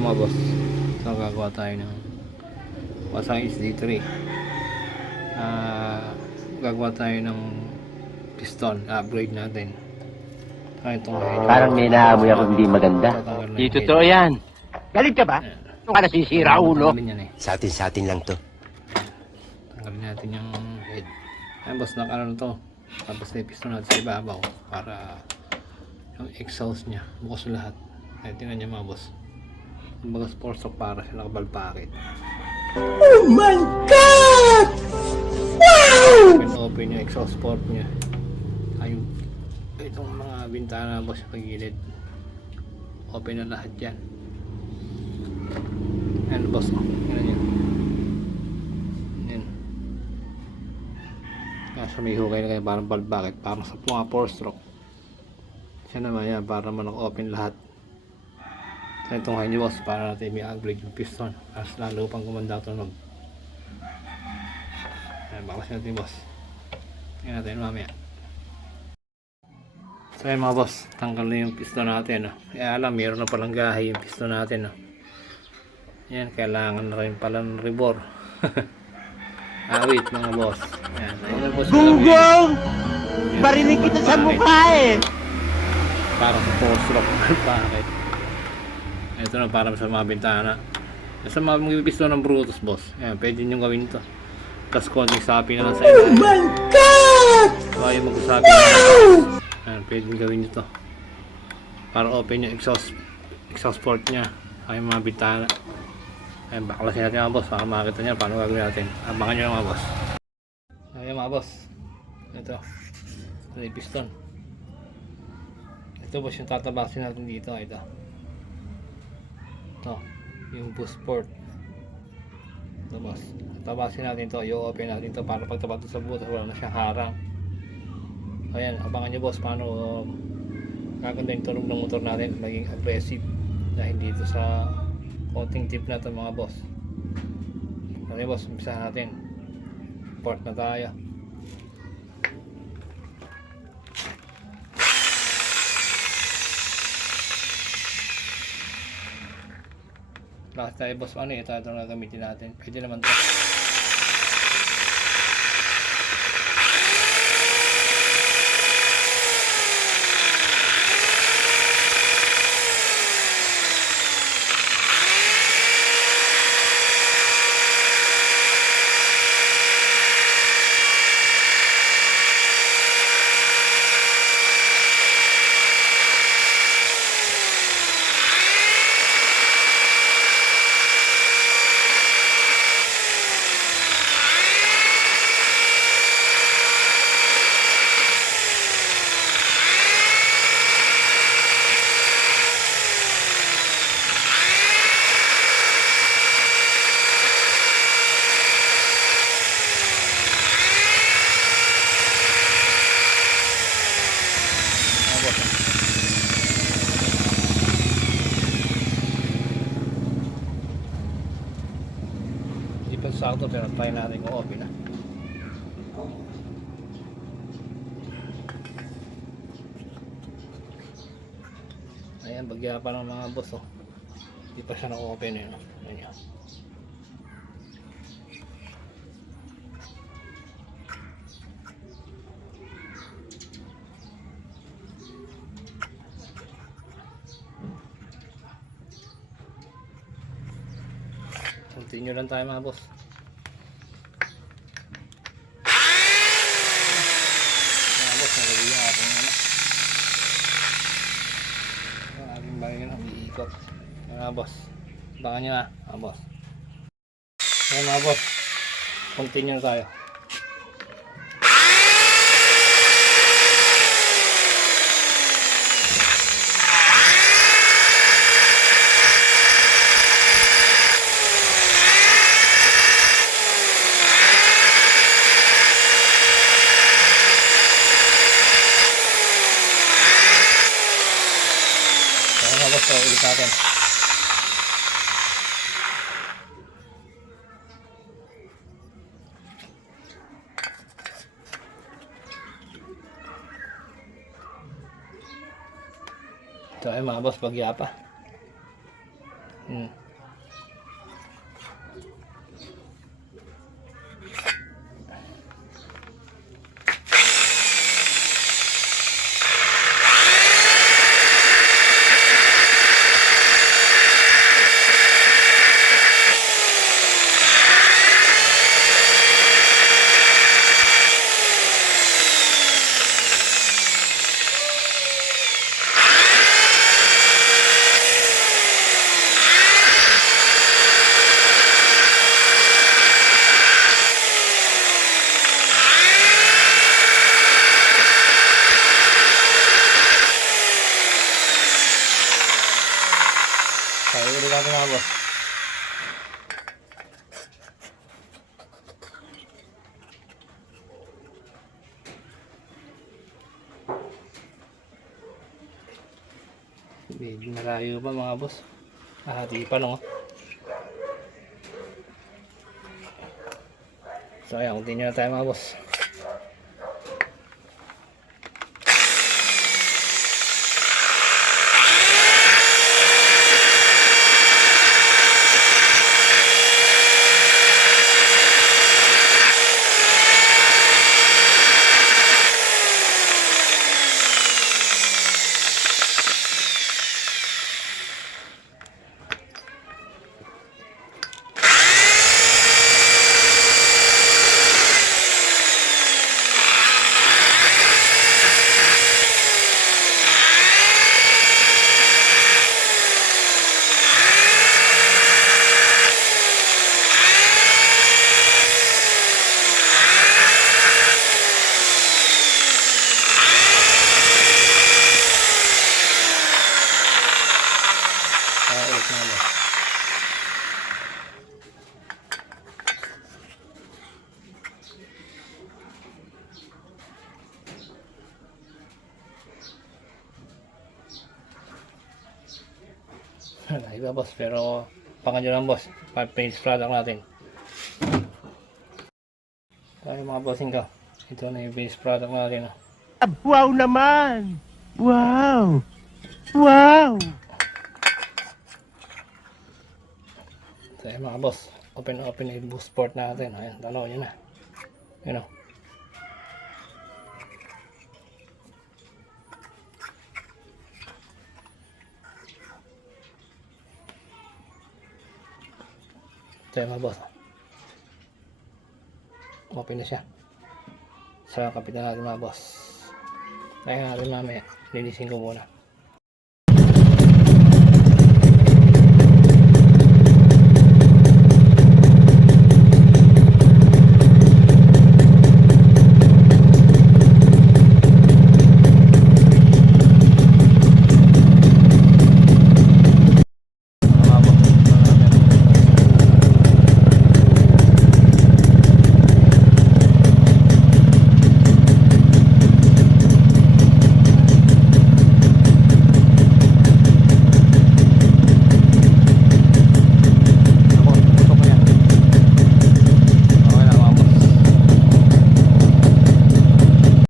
mga boss. So gagawa tayo ng Wasang SD3. Gagawa tayo ng piston, upgrade natin. Parang may naamoy ako hindi maganda. Di totoo yan. Galit ka ba? Yung ka nasisira, ulo. Sa atin lang to. Tanggalin natin yung head. Ayan boss, nakano na to. Tapos na yung piston natin sa ibabaw para yung exhaust nya bukas lahat. Ay, tingnan nyo mga boss. Kumbaga sports of para siya nakabalpakit. Oh my God! Open yung exhaust port nya. Ayun, itong mga bintana boss sa gilid, open na lahat yan. Ayan boss, tingnan nyo yan. Kasa may hukay na kayo parang balpakit, parang sa mga 4 stroke. Siya naman yan para man open lahat. So itong high boss para natin may upgrade yung piston as lalo pang kumanda ito mag. Ayan, bakas natin boss. Tingnan natin mamaya. So ayan mga boss, tanggal na yung piston natin. Kaya alam, meron na palang gahi yung piston natin. Ayan, kailangan na rin pala ng rebor. Awit mga boss. Ayan, ayun na boss. Gunggong! Barinig kita sa mukha eh! Para sa 4 stroke. Bakit? Ito na para sa mga bintana. Sa mga magpipisto ng Brutus boss. Ayan, pwede nyo gawin ito. Tapos konting sapi na lang sa inyo. Oh my God! So ayaw mag-usapi na lang. Ayan, pwede nyo gawin ito. Para open yung exhaust port nya. Ay mga bintana. Ayan, baklasin natin mga boss. Para makakita nyo paano gagawin natin. Abangan nyo lang mga boss. Ayan mga boss. Ito. Ito yung piston. Ito boss yung tatabasin natin dito. Ito. Ito, yung boost port. Ito boss, tabasin natin to, i-open natin to para pagtabat sa butas wala na siyang harang. Ayan, abangan nyo boss paano gaganda yung tunog ng motor natin, maging aggressive dahil dito sa coating tip na ito mga boss. Okay boss, umpisahan natin. Port na tayo. Lakas tayo boss, ano ito na gamitin natin, pwede naman to. Hindi pa sakto pero try natin kung open na. Ayan, bagya pa ng mga boss hindi pa siya na-open yun. Ayan. Continue lang tayo mga boss. Mga boss, nagawin yung ating ang ating bagay na umiikot. Mga boss, bangan nyo mga boss. Ayan mga boss, continue na tayo. So, ulit natin. Ito ay mga boss, bagya pa. Hmm. Kaya ulit natin mga boss. Medyo malayo pa mga boss. Di pa lang oh. So ayan, continue na tayo mga boss. Ulit mga boss. Iba boss, pero pangan nyo lang boss, 5 page product natin. Tayo mga bossing ko, ito na yung base product natin. Wow naman! Wow! Wow! Tayo mga boss, open yung boost port natin. Ayan, dalawa yun na. Yun o. Tayo mga boss. Open na siya. Sa kapitan natin mga boss. Kaya natin mamaya, linisin ko muna.